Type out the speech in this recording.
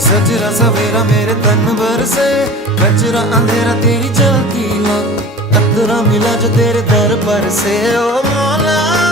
सजरा सवेरा मेरे तन भर से, कचरा अंधेरा तेरी जलती ला, कतरा मिला जो तेरे दर पर से। ओ मौला